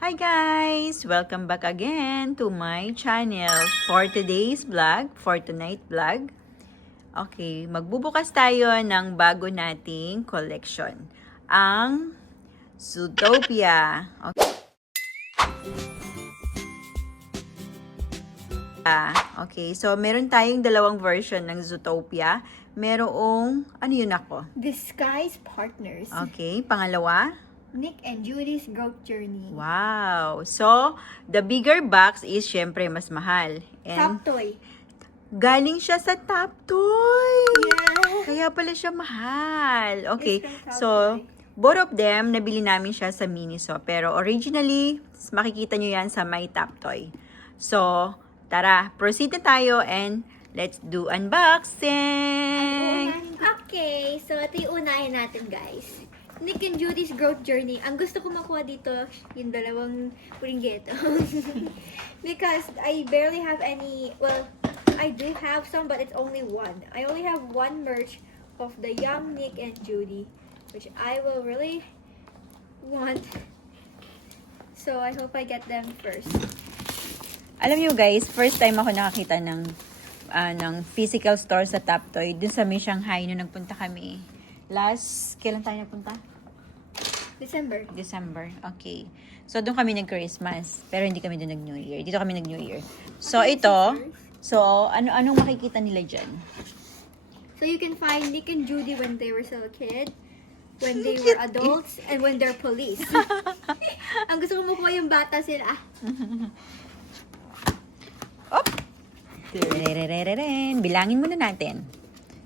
Hi guys! Welcome back again to my channel for today's vlog, for tonight vlog. Okay, magbubukas tayo ng bago nating collection. Ang Zootopia. Okay, so meron tayong dalawang version ng Zootopia. Merong, ano yun ako? Disguise Partners. Okay, pangalawa? Nick and Judy's Growth Journey. Wow! So, the bigger box is syempre mas mahal. Top toy. Galing siya sa Top Toy! Yeah. Kaya pala siya mahal. Okay, It's from Top so, Toy. both of them, nabili namin siya sa Miniso. Pero originally, makikita nyo yan sa My Top Toy. So, tara, proceed na tayo and let's do unboxing! Okay, so ito yung unahin natin, guys. Nick and Judy's Growth Journey. Ang gusto ko makuha dito, yung dalawang puringgeto. Because I barely have any, well, I do have some, but it's only one. I only have one merch of the young Nick and Judy, which I will really want. So I hope I get them first. Alam nyo guys, first time ako nakakita ng physical store sa Top Toy dun sa May Shanghai nung nagpunta kami. Kailan tayo nagpunta? December. Okay. So, doon kami nag-Christmas. Pero hindi kami doon nag-New Year. Dito kami nag-New Year. So, ito. So, anong makikita nila dyan? So you can find Nick and Judy when they were still a kid, when they were adults, and when they're police. Ang gusto ko makuha yung bata sila. Op! Bilangin muna natin.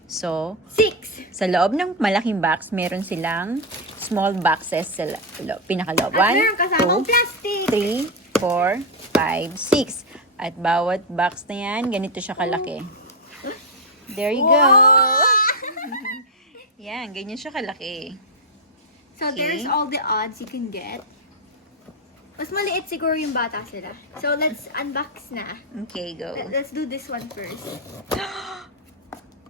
So, 6! sa loob ng malaking box, meron silang small boxes sa pinakaloob. At meron kasamang plastic. 3, 4, 5, 6. At bawat box na yan, ganito siya kalaki. There you go. Yan, ganyan siya kalaki. So Okay. there's all the odds you can get. Mas maliit siguro yung bata sila. So let's unbox na. Okay, go. Let's do this one first.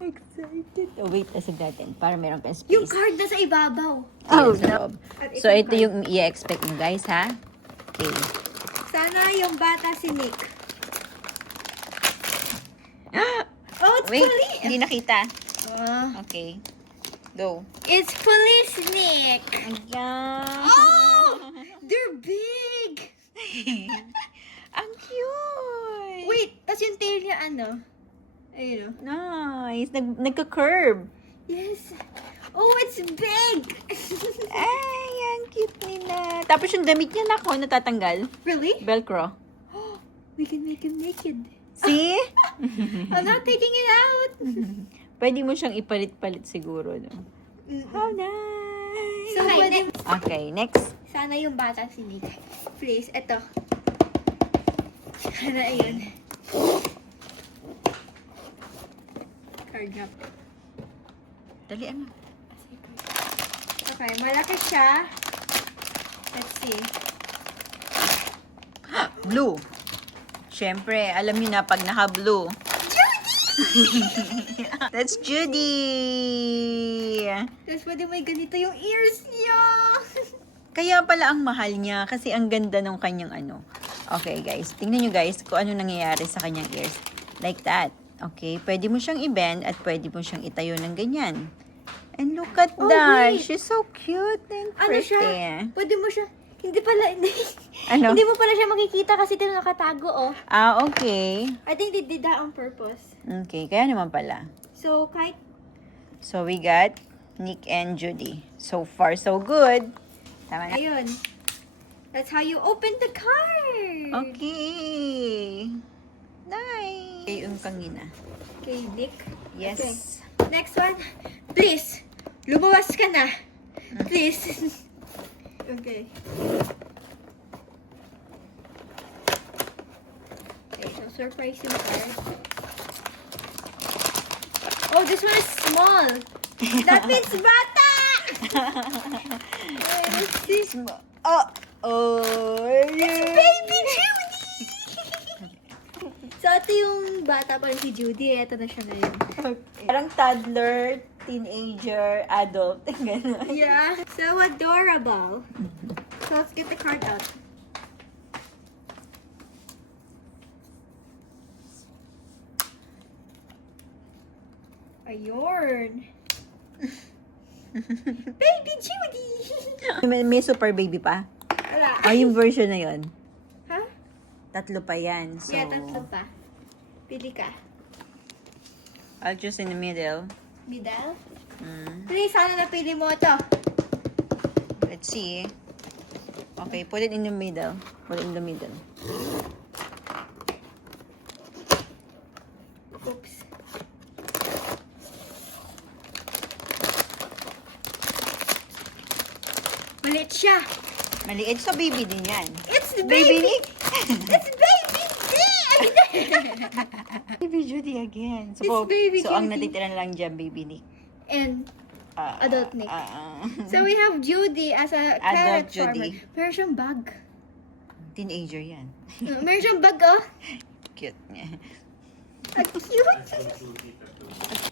Excited. Oh, wait, asag natin. Para meron pa space. Yung card na sa ibabaw. Ayan, sa loob. At So, itong ito card. yung i-expect mo, guys, ha? Okay. Sana yung bata si Nick. Oh, it's Wait, police! hindi nakita. Ah. Okay. Go. It's Police Nick! Ayan. Oh! They're big! Ang cute! Wait, tas yung tail niya ano? Ayun o. Nice. Nagka-curve. Yes. Oh, it's big! Ay, ang cute nila. Tapos yung damit niya, nako, natatanggal. Really? Velcro. We can make him naked. See? I'm not taking it out! Pwede mo siyang ipalit-palit siguro, no? How nice! So, pwede... Okay, next. Sana yung bata si Nick. Please, eto. Sana ayun. Card nga. Dali, ano? Okay, malaki siya. Let's see. Blue. Siyempre, alam niyo na pag naka-blue. That's Judy! Tapos pwede may ganito yung ears niya. Kaya pala ang mahal niya kasi ang ganda ng kanyang ano. Okay guys, tingnan nyo guys kung ano nangyayari sa kanyang ears. Like that. Okay, pwede mo siyang i-bend at pwede mo siyang itayo ng ganyan. And look at Oh, that. wait. She's so cute and Ano pretty. siya? Pwede mo siya... Hindi pala... Ano? Hindi mo pala siya makikita kasi ito nakatago, oh. Ah, okay. I think they did that on purpose. Okay, kaya naman pala. So, kahit... So, we got Nick and Judy. So far, so good. Tama na. Ayun. That's how you open the card. Okay. Nice. Okay, yung kangina. Okay, Nick. Yes. Okay. Next one. Please, lumabas ka na. Please. Okay. Okay, so surprise yung card. Oh, this one is small. That means bata! Okay, let's see. Baby Judy! So, ito yung bata pa rin si Judy. Ito na siya ngayon. Parang toddler, teenager, adult. Ganun. Yeah. So adorable. So let's get the card out. Ayun. Baby Judy! May super baby pa? Wala. O, yung version na yun. Ha? Tatlo pa yan. So, Yeah, tatlo pa. Pili ka. I'll choose in the middle. Middle? Mm. Please, sana napili mo to. Let's see. Okay, put it in the middle. Put it in the middle. Oops. Malit siya. Maliit. So, baby din yan. It's the Baby baby. Nick. It's baby Nick! Baby Judy again. So, It's baby so ang Judy. natitira na lang dyan, baby Nick. And Adult Nick. Ah. so we have Judy as a carrot Judy. farmer. Meron siyang bag. Teenager yan. Meron siyang bag, oh. Cute niya. Ang cute.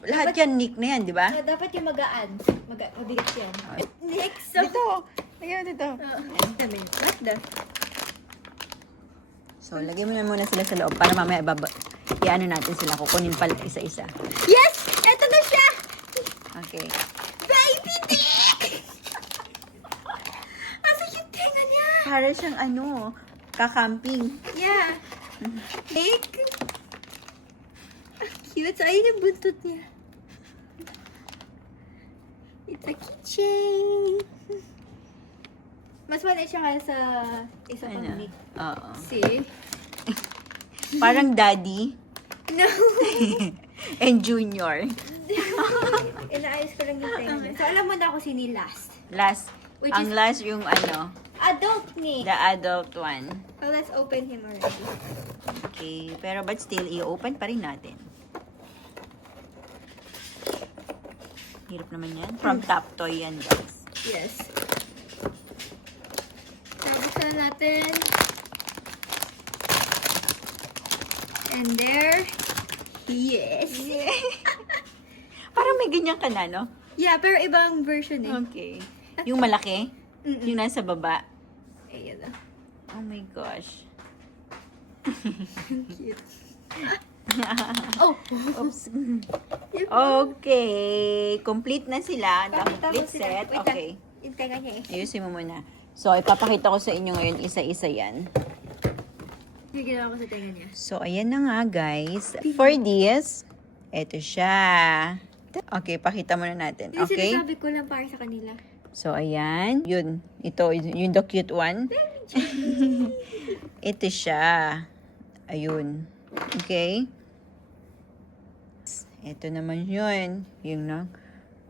Lahat yan Nick na yan, di ba? Dapat yung magaan. Mabigat yan. Next, so... Dito. Ayun, dito. What the? So, lagay mo na muna sila sa loob para mamaya i-ano natin sila. Kukunin pala isa-isa. Yes! Eto na siya! Okay. Baby Nick! Asa yung tenga niya? Para siyang ano, kakamping. Yeah. Nick? Ang cute. So, ayun yung buntot niya. It's a keychain. Mas maliit siya kaya sa isa pang Ano? Nick. Oo. See? Parang daddy No. and junior. Inaayos ko lang yung tenga niya. So, alam mo na ako sini last. Last. Which Ang is- last yung ano, Adult Nick. the adult one. So, let's open him already. Okay. Pero but still, i-open pa rin natin. Hirap naman yan. From Top Toy yan, guys. Yes. Tapos na natin. And there he is. Parang may ganyan ka na, no? Yeah, pero ibang version eh. Okay. Yung malaki? Mm-mm. Yung nasa baba? Ayan na. Oh my gosh. Cute. Oh! Oops. Yun. Okay. Complete na sila. The Pakita mo complete sila. set. Wait lang. Okay. Yung tenga niya eh. Ayusin mo muna. So, ipapakita ko sa inyo ngayon isa-isa yan. Yung ginawa ko sa tenga niya. So, ayan na nga, guys. For this, eto siya. Okay, pakita muna natin. Yung Okay? sinasabi ko lang para sa kanila. So, ayan. Yun. Ito, yung the cute one. Ito siya. Ayun. Okay? Ito naman yun. Yung na.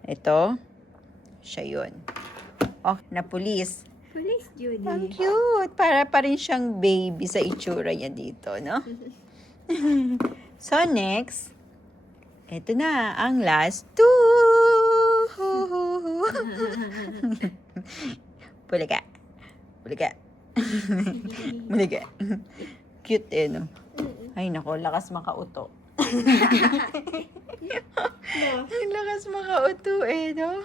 Ito. Siya yun. Oh, na pulis. Police Judy. Ang cute. Para pa rin siyang baby sa itsura niya dito, no? So, next. Ito na. Ang last two. Pulika. Pulika. Pulika. Cute eh, no? Ay, nako. Lakas makauto. No. Lakas makauto eh, no?